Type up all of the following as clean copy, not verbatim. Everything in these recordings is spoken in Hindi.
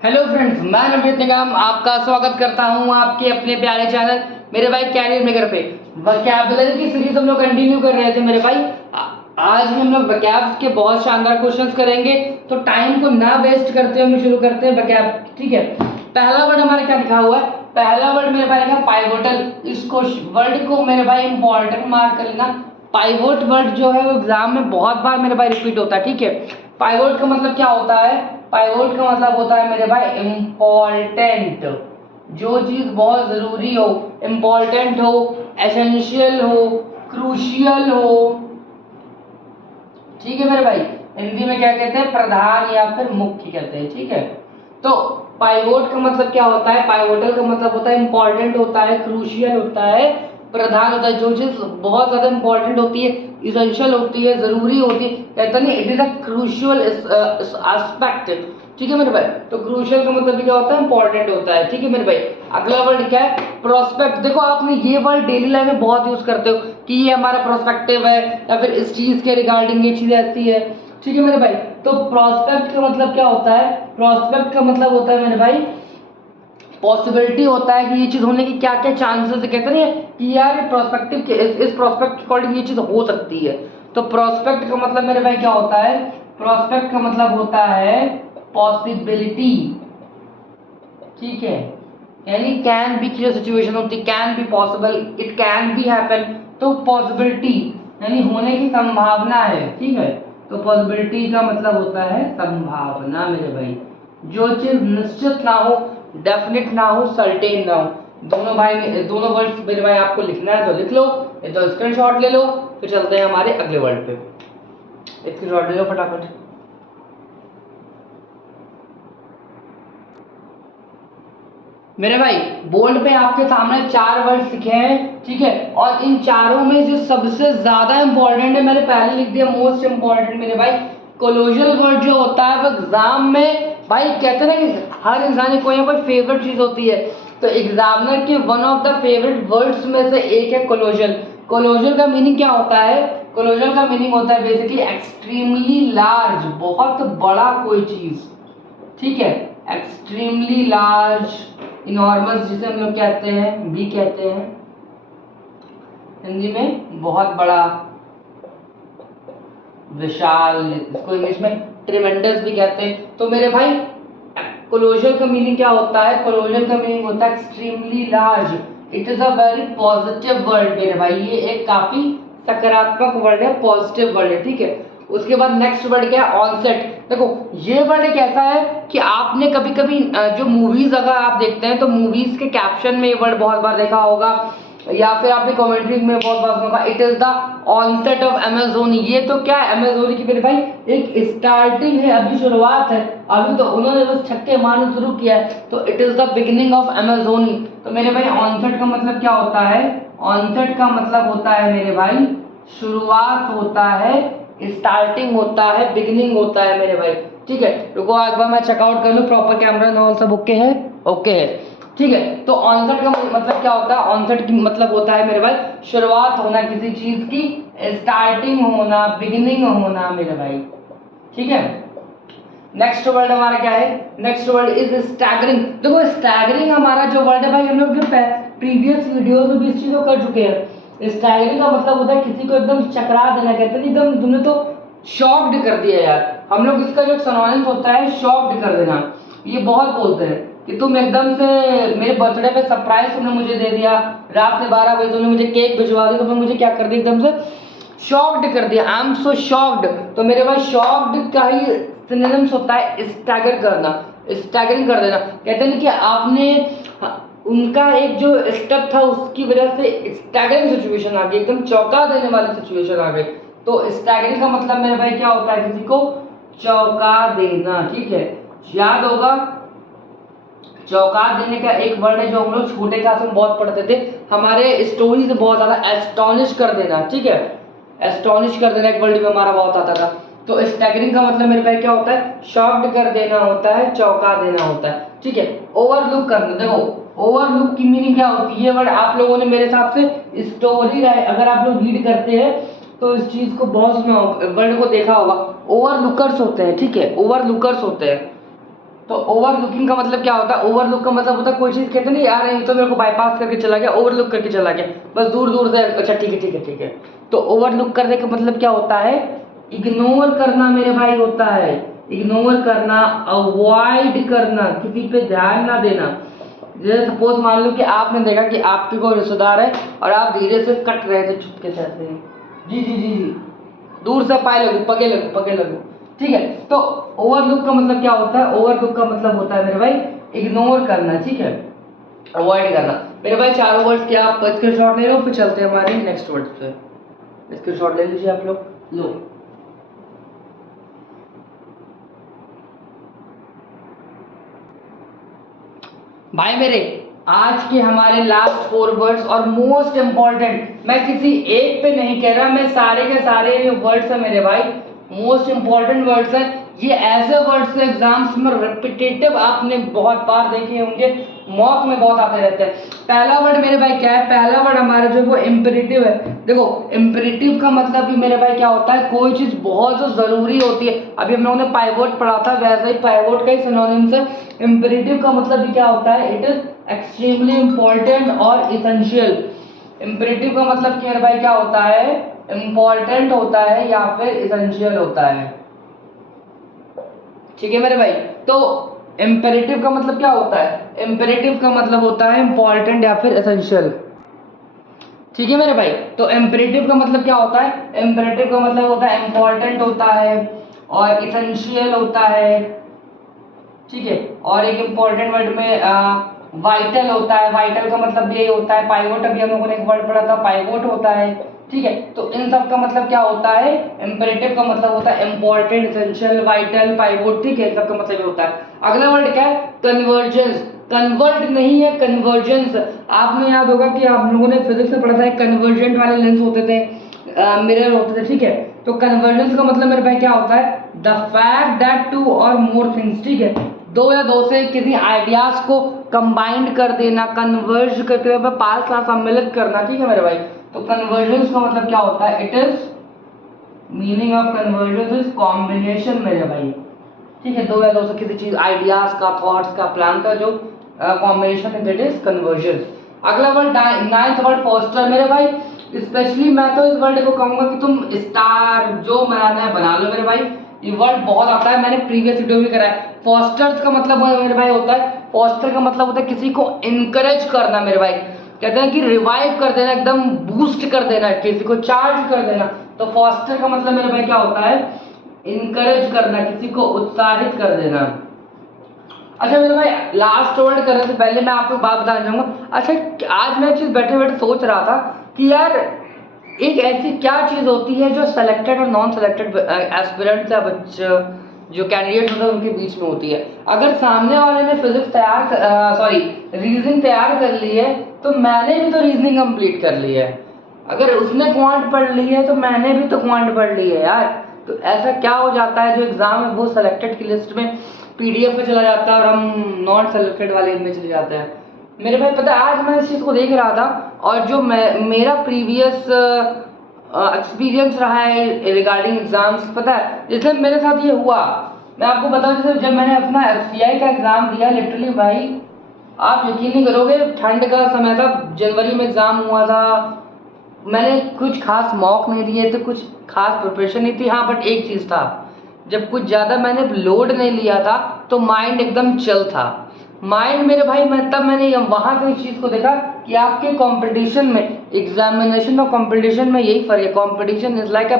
हेलो फ्रेंड्स, मैं नवनीत निगम आपका स्वागत करता हूं आपके अपने प्यारे चैनल मेरे भाई कैरियर मेकर पे। वोकैबुलरी की सीरीज हम लोग कंटिन्यू कर रहे थे मेरे भाई। आज हम लोग वोकैब्स के बहुत शानदार क्वेश्चंस करेंगे, तो टाइम को ना वेस्ट करते हुए हम शुरू करते हैं वोकैब। ठीक है, पहला वर्ड हमारे क्या लिखा हुआ है? पहला वर्ड मेरे भाई लिखा पाइवोटल। इसको वर्ड को मेरे भाई इंपॉर्टेंट मार्क कर लेना। पाइवोट वर्ड जो है वो एग्जाम में बहुत बार मेरे भाई रिपीट होता है। ठीक है, पाइवोट का मतलब क्या होता है? पाइवोट का मतलब होता है मेरे भाई इम्पोर्टेंट, जो चीज बहुत जरूरी हो, इम्पोर्टेंट हो, एसेंशियल हो, क्रूशियल हो। ठीक है मेरे भाई, हिंदी में क्या कहते हैं? प्रधान या फिर मुख्य कहते हैं। ठीक है, तो पाइवोट का मतलब क्या होता है? पाइवोटल का मतलब होता है इंपॉर्टेंट होता है, क्रूशियल होता है, प्रधान होता है। जो चीज बहुत ज्यादा इंपॉर्टेंट होती है, इसेंशियल होती है, जरूरी होती है, कहते नहीं it is a crucial aspect. ठीक है मेरे भाई, तो क्रूशियल का मतलब क्या होता है? इंपॉर्टेंट होता है। ठीक है मेरे भाई, अगला वर्ड क्या है? प्रोस्पेक्ट। देखो आपने ये वर्ड डेली लाइफ में बहुत यूज करते हो कि ये हमारा प्रोस्पेक्टिव है या फिर इस चीज के रिगार्डिंग ये चीज ऐसी है। ठीक है मेरे भाई, तो प्रोस्पेक्ट का मतलब क्या होता है? प्रोस्पेक्ट का मतलब होता है मेरे भाई पॉसिबिलिटी होता है कि ये चीज होने की क्या क्या चांसेस है। कहते नहीं कि यार ये प्रोस्पेक्टिव के इस प्रोस्पेक्ट के अकॉर्डिंग ये चीज हो सकती है। तो प्रोस्पेक्ट का मतलब मेरे भाई क्या होता है? प्रोस्पेक्ट का मतलब होता है पॉसिबिलिटी। ठीक है, यानी कैन बी की जो सिचुएशन होती है, can be possible, it can be happen. तो पॉसिबिलिटी यानी होने की संभावना है। ठीक है, तो पॉसिबिलिटी का मतलब होता है संभावना मेरे भाई। जो चीज निश्चित ना हो, डेफिनेट ना हो, सर्टेन ना हो। दोनों भाई में दोनों वर्ड्स मेरे भाई आपको लिखना है तो लिख लो, तो स्क्रीनशॉट ले लो। फिर चलते हैं हमारे अगले वर्ड पे। स्क्रीनशॉट ले लो फटाफट। मेरे भाई बोर्ड पे आपके सामने 4 वर्ड्स लिखे हैं। ठीक है, और इन चारों में जो सबसे ज्यादा इंपॉर्टेंट है, मैंने पहले लिख दिया मोस्ट इंपॉर्टेंट मेरे भाई। कोलोजल वर्ड जो होता है वो एग्जाम में भाई कहते हैं ना कि हर इंसान की कोई ना कोई फेवरेट चीज होती है, तो एग्जामिनर के one of the favourite words में से एक है कोलोजल। कोलोजल का मीनिंग क्या होता है? कोलोजल का मीनिंग होता है बेसिकली एक्सट्रीमली लार्ज, बहुत बड़ा कोई चीज। ठीक है, एक्सट्रीमली लार्ज, इनॉर्मस जिसे हम लोग कहते हैं, भी कहते हैं हिंदी में, बहुत बड़ा, विशाल, इसको इंग्लिश में ट्रिमेंडस भी कहते हैं। तो मेरे भाई कोलोजल का मीनिंग क्या होता है? कोलोजल का मीनिंग होता है extremely large. It is a very positive word मेरे भाई, ये एक काफी सकारात्मक वर्ड है, पॉजिटिव वर्ड है। ठीक है, उसके बाद नेक्स्ट वर्ड क्या है? ऑनसेट। देखो ये वर्ड एक ऐसा है कि आपने कभी कभी जो मूवीज अगर आप देखते हैं तो मूवीज के कैप्शन में ये वर्ड बहुत बार देखा होगा, या फिर आपने कमेंट्री में बहुत बार सुना, it is the onset of Amazon. ये तो क्या है? अमेजोन की मेरे भाई एक स्टार्टिंग है, अभी शुरुआत है, अभी तो उन्होंने बस छक्के मारना शुरू किया है, तो it is the beginning of अमेजोनी। तो मेरे भाई ऑनसेट का मतलब क्या होता है? ऑनसेट का मतलब होता है मेरे भाई शुरुआत होता है, स्टार्टिंग होता है, बिगिनिंग होता है मेरे भाई। ठीक है, रुको एक बार मैं चेकआउट कर लूँ, प्रॉपर कैमरा नॉल सब ओके है? ओके है। ठीक है, तो ऑनसेट का मतलब क्या होता है? ऑनसेट की मतलब होता है मेरे भाई शुरुआत होना किसी चीज की, स्टार्टिंग होना, बिगिनिंग होना मेरे भाई। ठीक है, नेक्स्ट वर्ड हमारा क्या है? Next word is staggering. देखो स्टैगरिंग हमारा जो वर्ड है भाई, हम लोग प्रीवियस वीडियोस में भी इस चीज को कर चुके हैं। स्टैगरिंग का मतलब होता है किसी को एकदम चकरा देना, कहते हैं एकदम तुमने तो शॉक्ड कर दिया यार। हम लोग इसका जो सिनोनिम्स होता है शॉक्ड कर देना, ये बहुत बोलते हैं कि तुम एकदम से मेरे बर्थडे पे सरप्राइज तुमने मुझे दे दिया, रात में 12 बजे तुमने मुझे केक भिजवा दिया, तुमने मुझे क्या कर दिया? एकदम से शॉक्ड कर दिया, आई एम सो शॉक्ड। तो मेरे भाई शॉक्ड का ही सिनोनिम्स होता है स्टैगर करना, स्टैगरिंग कर देना। कहते हैं कि आपने उनका एक जो स्टेप था उसकी वजह से स्टैगरिंग सिचुएशन आ गई, एकदम चौंका देने वाली सिचुएशन आ गई। तो स्टैगरिंग का मतलब मेरे भाई क्या होता है? किसी को चौंका देना। ठीक है, याद होगा चौंका देने का एक वर्ड है जो हम लोग छोटे क्लास में बहुत पढ़ते थे, हमारे स्टोरी से बहुत ज्यादा, एस्टोनिश कर देना। ठीक है, एस्टोनिश कर देना एक वर्ड में हमारा बहुत आता था। तो स्टैगरिंग का मतलब मेरे भाई क्या होता है? शॉक्ड कर देना होता है, चौंका देना होता है। ठीक है, ओवरलुक करना। देखो ओवरलुक की मीनिंग क्या होती है? ये वर्ड आप लोगों ने मेरे हिसाब से स्टोरी अगर आप लोग रीड करते हैं तो इस चीज को बहुत सुना, वर्ड को देखा होगा। ओवरलुकर्स होते हैं। ठीक है, ओवरलुकर्स होते हैं। तो ओवरलुकिंग का मतलब क्या होता है? ओवरलुक का मतलब होता है कोई चीज़ कहते नहीं यार ये तो मेरे को बाईपास करके चला गया, ओवरलुक करके चला गया, बस दूर दूर से, अच्छा ठीक है ठीक है ठीक है। तो ओवरलुक करने का मतलब क्या होता है? इग्नोर करना मेरे भाई होता है, इग्नोर करना, अवॉइड करना, किसी पे ध्यान ना देना। जैसे सपोज मान लो कि आपने देखा कि आपके कोई रिश्तेदार है और आप धीरे से कट रहे थे चुपके से ऐसे, जी जी जी जी, दूर से पाए लगू, पगे लगू, ठीक है। तो ओवरलुक का मतलब क्या होता है? ओवरलुक का मतलब होता है मेरे भाई इग्नोर करना, ठीक है, अवॉइड करना। मेरे भाई चारों वर्ड्स क्या आप स्क्रीनशॉट ले रहे हो? फिर चलते हैं हमारे नेक्स्ट वर्ड्स पे। स्क्रीनशॉट ले लीजिए आप लोग, लो। भाई मेरे आज के हमारे लास्ट 4 वर्ड्स और मोस्ट इंपॉर्टेंट, मैं किसी एक पे नहीं कह रहा, मैं सारे के सारे जो वर्ड्स है मेरे भाई मोस्ट इंपॉर्टेंट वर्ड्स है। ये ऐसे वर्ड्स है एग्जाम्स में रिपीटेटिव आपने बहुत बार देखे होंगे, मॉक में बहुत आते रहते हैं। पहला वर्ड मेरे भाई क्या है? पहला वर्ड हमारा जो है वो इम्पेरेटिव है। देखो इम्पेरेटिव का मतलब भी मेरे भाई क्या होता है? कोई चीज़ बहुत ज़रूरी होती है। अभी हम लोगों ने पाइवोट पढ़ा था, वैसे ही पाइवोट का ही सिनोनिम्स है। इम्पेरेटिव का मतलब भी क्या होता है? इट इज एक्सट्रीमली इंपॉर्टेंट और इसेंशियल। इम्पेरेटिव का मतलब कि मेरे भाई क्या होता है? इंपॉर्टेंट होता है या फिर इसेंशियल होता है, ठीक है मेरे भाई। तो इम्पेरेटिव का मतलब क्या होता है? इम्पेरेटिव का मतलब होता है इंपॉर्टेंट या फिर एसेंशियल, ठीक है मेरे भाई। तो इम्पेरेटिव का मतलब क्या होता है? इम्पेरेटिव का मतलब होता है इंपॉर्टेंट होता है और इसेंशियल होता है, ठीक है। और एक इंपॉर्टेंट वर्ड में वाइटल होता है। वाइटल का मतलब ये होता है, पाइवोट, अभी हम लोगों ने एक वर्ड पढ़ा था, पाइवोट होता है, ठीक है। तो इन सब का मतलब क्या होता है? इंपेरेटिव का मतलब होता है इंपॉर्टेंट, एसेंशियल, वाइटल, पाइवोट, ठीक है, सब का मतलब ये होता है। अगला वर्ड क्या है? कन्वर्जेंस। कन्वर्ट नहीं है, कन्वर्जेंस। आपने याद होगा कि आप लोगों ने फिजिक्स में पढ़ा था कन्वर्जेंट वाले लेंस होते थे, मिरर होते थे, ठीक है। तो कन्वर्जेंस का मतलब मेरे भाई क्या होता है? द फैक्ट दैट टू और मोर थिंग्स, ठीक है, दो या दो से किसी आइडियाज को कंबाइंड कर देना, कन्वर्ज करके पास ला सम्मिलित करना, ठीक है मेरे भाई। तो कन्वर्जेंस का मतलब क्या होता है? It is meaning of convergence is combination मेरे भाई, ठीक है, दो या दो से किसी चीज, आइडियाज का, थॉट्स का, प्लान का जो कॉम्बिनेशन है, दैट इज कन्वर्जेंस। अगला वर्ड नाइन्थ वर्ड फोस्टर मेरे भाई। स्पेशली मैं तो इस वर्ड को कहूंगा कि तुम स्टार जो बनाना है बना लो मेरे भाई, ये वर्ड बहुत आता है, मैंने प्रीवियस वीडियो में कराया। फॉस्टर्स का मतलब मेरे भाई होता है, फॉस्टर का मतलब होता है किसी को इनकरेज करना मेरे भाई, कहते हैं कि रिवाइव कर देना, एकदम बूस्ट कर देना, किसी को चार्ज कर देना। तो फॉस्टर का मतलब मेरे भाई क्या होता है? इनकरेज करना, किसी को उत्साहित कर देना। अच्छा मेरे भाई लास्ट वर्ड करने से पहले मैं आपको बात बताना चाहूंगा। अच्छा आज मैं चीज बैठे बैठे सोच रहा था कि यार एक ऐसी क्या चीज होती है जो सेलेक्टेड और नॉन सेलेक्टेड एस्पिरेंट्स या जो कैंडिडेट होते हैं उनके बीच में होती है। अगर सामने वाले ने फिजिक्स रीजनिंग तैयार कर ली है तो मैंने भी तो रीजनिंग कंप्लीट कर ली है, अगर उसने क्वांट पढ़ ली है तो मैंने भी तो क्वांट पढ़ ली है यार। तो ऐसा क्या हो जाता है जो एग्जाम है वो सेलेक्टेड की लिस्ट में पीडीएफ में चला जाता है और हम नॉट सेलेक्टेड वाले में चले जाते हैं। मेरे भाई पता है आज मैं इस चीज़ को देख रहा था और जो मेरा प्रीवियस एक्सपीरियंस रहा है रिगार्डिंग एग्जाम्स, पता है जैसे मेरे साथ ये हुआ, मैं आपको बताऊं, जैसे जब मैंने अपना एफसीआई का एग्ज़ाम दिया, लिटरली भाई आप यकीन नहीं करोगे, ठंड का समय था, जनवरी में एग्ज़ाम हुआ था, मैंने कुछ खास मॉक नहीं दिए थे, कुछ खास प्रिपरेशन नहीं थी। हाँ बट एक चीज़ था, जब कुछ ज़्यादा मैंने लोड नहीं लिया था तो माइंड एकदम चिल था। माइंड मेरे भाई मैंने वहाँ से इस चीज़ को देखा कि आपके कंपटीशन में, एग्जामिनेशन और कंपटीशन में यही फर्क है, competition is like a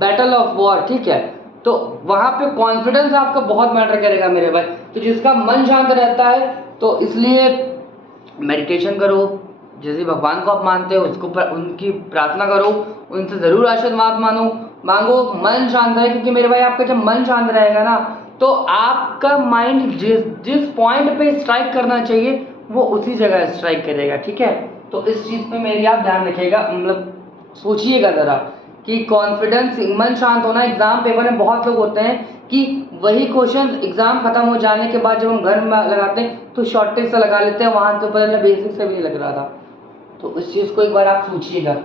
battle of war, ठीक है। तो वहाँ पे कॉन्फिडेंस आपका बहुत मैटर करेगा मेरे भाई। तो जिसका मन शांत रहता है तो इसलिए मेडिटेशन करो, जैसे भगवान को आप मानते हो उसको उनकी प्रार्थना करो, उनसे ज़रूर आशीर्वाद मांगो, मन शांत रहे, क्योंकि मेरे भाई आपका जब मन शांत रहेगा ना तो आपका माइंड जिस पॉइंट पे स्ट्राइक करना चाहिए वो उसी जगह स्ट्राइक करेगा, ठीक है। तो इस चीज़ पे मेरी आप ध्यान रखिएगा, मतलब सोचिएगा ज़रा कि कॉन्फिडेंस, मन शांत होना। एग्जाम पेपर में बहुत लोग होते हैं कि वही क्वेश्चन एग्जाम खत्म हो जाने के बाद जब हम घर में लगाते हैं तो शॉर्टेज से लगा लेते हैं, वहाँ तो पहले बेसिक से भी नहीं लग रहा था। तो इस चीज़ को एक बार आप सोचिएगा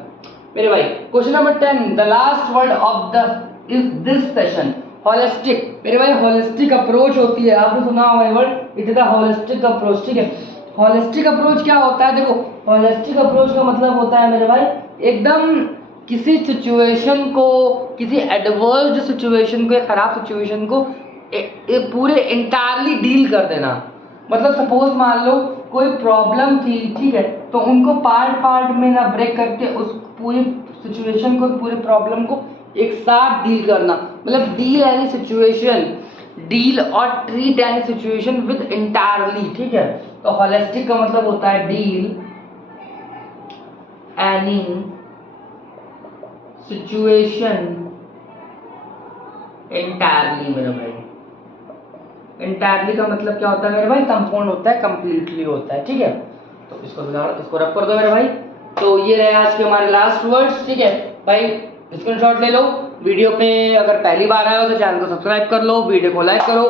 मेरे भाई। Question number 10, the last word of the is this session. Holistic, मेरे भाई होलिस्टिक अप्रोच होती है, आपने सुना होगा ये word, it is a holistic approach, ठीक है। होलिस्टिक अप्रोच क्या होता है, देखो होलिस्टिक अप्रोच का मतलब होता है मेरे भाई एकदम किसी सिचुएशन को, किसी एडवर्स सिचुएशन को, खराब सिचुएशन को पूरे इंटायरली डील कर देना। मतलब सपोज मान लो कोई प्रॉब्लम थी, ठीक है, तो उनको पार्ट पार्ट में ना ब्रेक करके उस पूरी सिचुएशन को, पूरे प्रॉब्लम को एक साथ डील करना। मतलब डील एनी सिचुएशन, डील और treat any situation with entirely, ठीक है। तो होलिस्टिक का मतलब होता है डील एनी सिचुएशन इंटायरली मेरे भाई। इंटायरली का मतलब क्या होता है मेरे भाई, संपूर्ण होता है, कंप्लीटली होता है, ठीक है। तो इसको रख कर दो मेरे भाई। तो ये रहे आज के हमारे लास्ट वर्ड्स, ठीक है भाई। स्क्रीनशॉट ले लो। वीडियो पे अगर पहली बार आए हो तो चैनल को सब्सक्राइब कर लो, वीडियो को लाइक करो,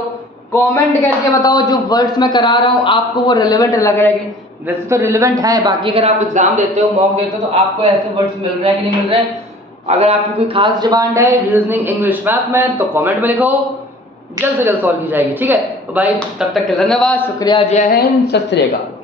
कमेंट करके बताओ जो वर्ड्स मैं करा रहा हूँ आपको वो रिलेवेंट लग रहा है कि, वैसे तो रिलेवेंट है, बाकी अगर आप एग्जाम देते हो, मॉक देते हो, तो आपको ऐसे वर्ड्स मिल रहे हैं कि नहीं मिल रहे हैं। अगर आपकी कोई खास डिमांड है रीजनिंग, इंग्लिश, मैथ में, तो कमेंट में लिखो, जल्द से जल्द सॉल्व की जाएगी, ठीक है। तो भाई तब तक के धन्यवाद, शुक्रिया, जय हिंद, सत श्री अकाल।